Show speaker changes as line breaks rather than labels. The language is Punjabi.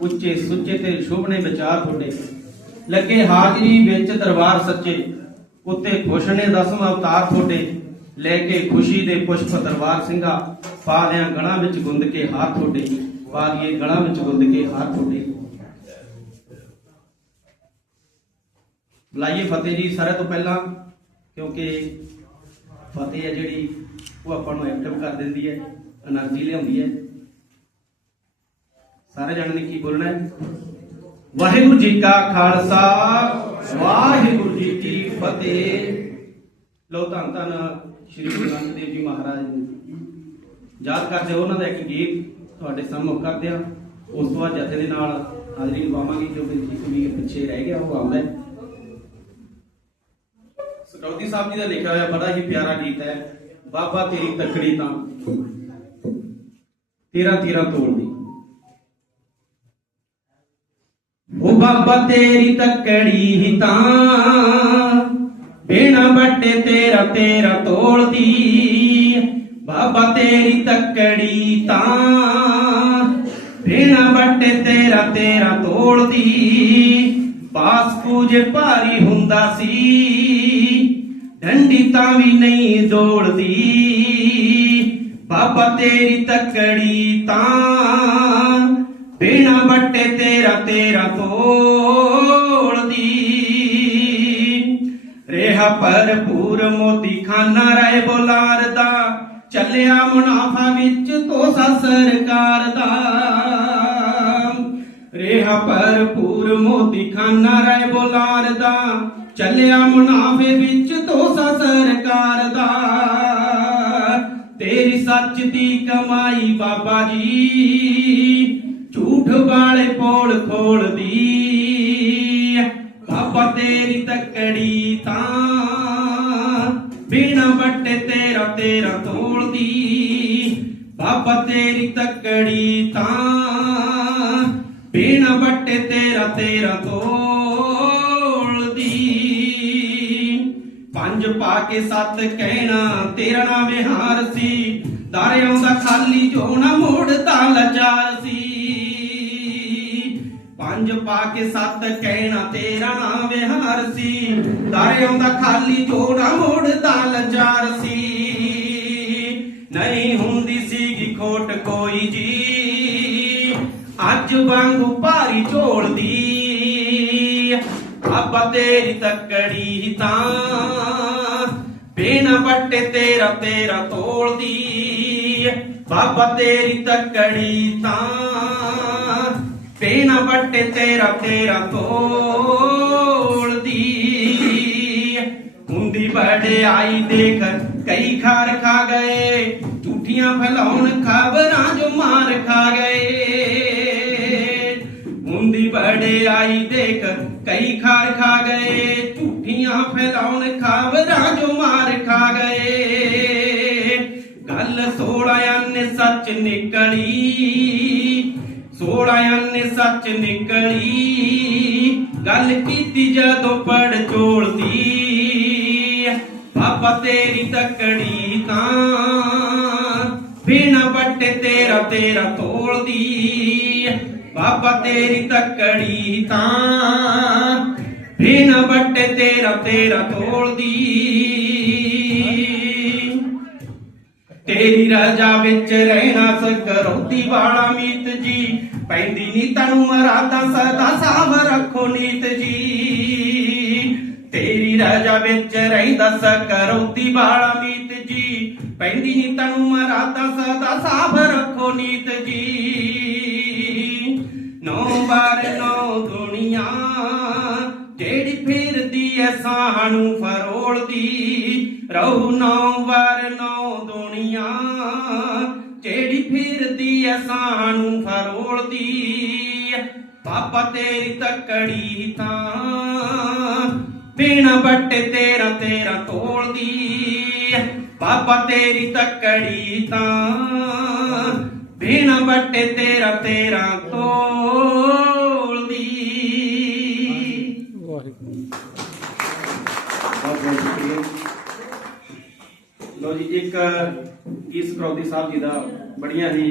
ਉੱਚੇ ਸੁੱਚੇ ਤੇ ਸ਼ੋਭਨੇ ਵਿਚਾਰ ਤੁਹਾਡੇ ਲੱਗੇ ਹਾਜ਼ਰੀ ਵਿੱਚ ਦਰਬਾਰ ਸੱਚੇ, ਉੱਤੇ ਖੁਸ਼ ਨੇ ਦਸਮ ਅਵਤਾਰ ਤੁਹਾਡੇ। ਲੈ ਕੇ ਖੁਸ਼ੀ ਦੇ ਪੁਸ਼ਪ ਦਰਬਾਰ ਸਿੰਘਾ ਪਾ ਲਿਆ ਗਣਾ ਵਿੱਚ ਗੁੰਦ ਕੇ ਹਾਰ ਤੁਹਾਡੇ। ਪਾ ਲਈਏ ਗਣਾ ਵਿੱਚ ਗੁੰਦ ਕੇ ਹਾਰ ਤੁਹਾਡੇ। ਬੁਲਾਈਏ ਫਤਿਹ ਜੀ ਸਾਰੇ ਤੋਂ ਪਹਿਲਾਂ, ਕਿਉਂਕਿ ਫਤਿਹ ਹੈ ਜਿਹੜੀ, ਉਹ ਆਪਾਂ ਨੂੰ ਐਕਟਿਵ ਕਰ ਦਿੰਦੀ ਹੈ એનર્ਜੀ ਲਿਆਉਂਦੀ ਹੈ। ਸਾਰੇ ਜਣ ਨੇ ਕੀ ਬੋਲਣਾ ਹੈ? ਵਾਹਿਗੁਰੂ ਜੀ ਕਾ ਖਾਲਸਾ, ਵਾਹਿਗੁਰੂ ਜੀ ਕੀ ਫਤਿਹ। ਲੋ ਧੰਨ ਧੰਨ ਸ਼੍ਰੀ ਗੁਰੂ ਨਾਨਕ ਦੇਵ ਜੀ ਮਹਾਰਾਜ ਨੂੰ। ਯਾਦ ਕਰਦੇ ਹੋ ਉਹਨਾਂ ਦਾ ਇੱਕ ਗੀਤ ਤੁਹਾਡੇ ਸਾਹਮਣੇ ਕਰਦੇ ਆ ਉਸ ਤੋਂ ਬਾਅਦ ਜਥੇ ਦੇ ਨਾਲ ਹਾਜ਼ਰੀ ਲਵਾਵਾਂਗੇ ਜੋ ਇੱਕ ਵੀਰ ਪਿੱਛੇ ਰਹਿ ਗਿਆ, ਉਹ ਆਉਂਦਾ ਹੈ। ਸਕੌਤੀ ਸਾਹਿਬ ਜੀ ਦਾ ਲਿਖਿਆ ਹੋਇਆ ਬੜਾ ਹੀ ਪਿਆਰਾ ਗੀਤ ਹੈ, ਬਾਬਾ ਤੇਰੀ ਤਕੜੀ ਤਾਂ ਤੇਰਾ ਤੇਰਾ ਤੋੜਦੀ। ਉਹ ਬਾਬਾ ਤੇਰੀ ਤਕੜੀ ਹੀ ਤਾਂ। ਬਿਨਾ ਬੱਟੇ ਤੇਰਾ ਤੇਰਾ ਤੋੜਦੀ ਬਾਬਾ ਤੇਰੀ ਤਕੜੀ ਤਾਂ। ਬਿਨਾ ਬੱਟੇ ਤੇਰਾ ਤੇਰਾ ਤੋੜਦੀ ਪਾਸ ਪੂਜੇ ਭਾਰੀ ਹੁੰਦਾ ਸੀ। ਡੰਡੀ ਤਾਂ ਵੀ ਨਹੀਂ ਦੋੜਦੀ ਬਾਬਾ ਤੇਰੀ ਤਕੜੀ ਤਾਂ। ਬੱਟੇ ਤੇਰਾ ਤੇਰਾ ਤੋੜਦੀ ਰੇਹਾ ਭਰਪੂਰ ਮੋਤੀ ਖਾਨਾ ਰਹਿ ਬੋਲਾਰ ਦਾ। ਚੱਲਿਆ ਮੁਨਾਫਾ ਵਿੱਚ ਤੋਸਾ ਸਰਕਾਰ ਦਾ। ਰੇਹਾ ਭਰਪੂਰ ਮੋਤੀ ਖਾਨਾ ਰਹਿ ਬੋਲਾਰ ਦਾ। ਚੱਲਿਆ ਮੁਨਾਫੇ ਵਿੱਚ ਤੋਸਾ ਸਰਕਾਰ ਦਾ। ਤੇਰੀ ਸੱਚ ਦੀ ਕਮਾਈ ਬਾਬਾ ਜੀ ਪੋਲ ਖੋਲਦੀ ਬਾਬਾ ਤੇਰੀ ਤਕੜੀ ਤਾਂ ਬਿਨਾ ਬੱਟੇ ਤੇਰਾ ਤੇਰਾ ਤੋਲਦੀ ਬਾਬਾ ਤੇਰੀ ਤਕੜੀ ਤਾਂ ਬਿਨਾ ਵੱਟੇ ਤੇਰਾ ਤੇਰਾ ਤੋਲਦੀ ਪੰਜ ਪਾ ਕੇ ਸੱਤ ਕਹਿਣਾ, ਤੇਰਾ ਨਾਮ ਵਿਹਾਰ ਸੀ ਦਾਰਿਆਂ ਦਾ ਖਾਲੀ ਜੋ ਨਾ ਮੋੜਦਾ ਲਾਚਾਰ ਸੀ ਪੰਜ ਪਾ ਕੇ ਸੱਤ ਕਹਿਣਾ ਤੇਰਾ ਨਾਮ ਵਿਹਾਰ ਸੀ ਦਾਰਿਆਂ ਦਾ ਖਾਲੀ ਜੋ ਮੋੜਦਾ ਲਾਚਾਰ ਸੀ ਨਹੀਂ ਹੁੰਦੀ ਸੀਗੀ ਖੋਟ ਕੋਈ ਜੀ। ਅੱਜ ਵਾਂਗੂ ਭਾਰੀ ਝੋਲਦੀ ਬਾਬਾ ਤੇਰੀ ਤਕੜੀ ਤਾਂ। ਬਿਨਾ ਵੱਟੇ ਤੇਰਾ ਤੇਰਾ ਤੋਲਦੀ ਬਾਬਾ ਤੇਰੀ ਤਕੜੀ ਤਾਂ। ਬਿਨਾ ਵੱਟੇ ਤੇਰਾ ਤੇਰਾ ਤੋਲਦੀ ਹੁੰਦੀ ਵਡਿਆਈ ਦੇਖ, ਕਈ ਖਾਰ ਖਾ ਗਏ। ਝੂਠੀਆਂ ਫੈਲਾਉਣ ਖਬਰਾਂ ਜੋ ਮਾਰ ਖਾ ਗਏ। ਹੁੰਦੀ ਵਡਿਆਈ ਦੇਖ, ਕਈ ਖਾਰ ਖਾ ਗਏ। ਝੂਠੀਆਂ ਫੈਲਾਉਣ ਖਬਰਾਂ ਜੋ ਮਾਰ ਖਾ ਗਏ। ਗੱਲ 16 ਅੰਨ ਸੱਚ ਨਿਕਲੀ। 16 ਨੇ ਸੱਚ ਨਿਕਲੀ, ਗੱਲ ਕੀਤੀ ਜਦੋਂ ਪੜ ਚੋਲਦੀ। ਬਾਬਾ ਤੇਰੀ ਤਕੜੀ ਤਾਂ, ਬਿਨਾ ਵੱਟੇ ਤੇਰਾ ਤੇਰਾ ਤੋਲਦੀ। ਬਾਬਾ ਤੇਰੀ ਤਕੜੀ ਤਾਂ, ਬਿਨਾ ਵੱਟੇ ਤੇਰਾ ਤੇਰਾ ਤੋਲਦੀ। ਤੇਰੀ ਰਾਜਾ ਵਿੱਚ ਰਹਿਣਾ ਸਕਰੋਤੀ ਵਾਲਾ ਮੀਤ ਜੀ। ਪੈਂਦੀ ਨੀ ਤਨੂੰ ਮਰਾਦਾ, ਸਦਾ ਸਾਵ ਰੱਖੋ ਨੀਤ ਜੀ। ਤੇਰੀ ਰਾਜਾ ਵਿੱਚ ਰਹਿੰਦਾ ਸਕਰੋਤੀ ਵਾਲਾ ਮੀਤ ਜੀ। ਪੈਂਦੀ ਨੀ ਤਨੂੰ ਮਰਾਦਾ, ਸਦਾ ਸਾਵ ਰੱਖੋ ਨੀਤ ਜੀ। ਰਹੂ ਨੌ ਵਾਰ ਨੌ ਦੁਨੀਆ ਜਿਹੜੀ ਫਿਰਦੀ ਐ ਸਾਨੂੰ ਫਰੋਲਦੀ ਬਾਬਾ ਤੇਰੀ ਤਕੜੀ ਤਾਂ ਬਿਨਾ ਬੱਟੇ ਤੇਰਾ ਤੇਰਾ ਤੋਲਦੀ ਬਾਬਾ ਤੇਰੀ ਤਕੜੀ ਤਾਂ ਬਿਨਾ ਬੱਟੇ ਤੇਰਾ ਤੇਰਾ ਤੋੜਦੀ ਬਹੁਤ ਬਹੁਤ ਸ਼ੁਕਰੀਆ। ਲੋ ਜੀ ਇੱਕ ਇਸ ਕਰੌਦੀ ਸਾਹਿਬ ਜੀ ਦਾ ਬੜੀਆਂ ਹੀ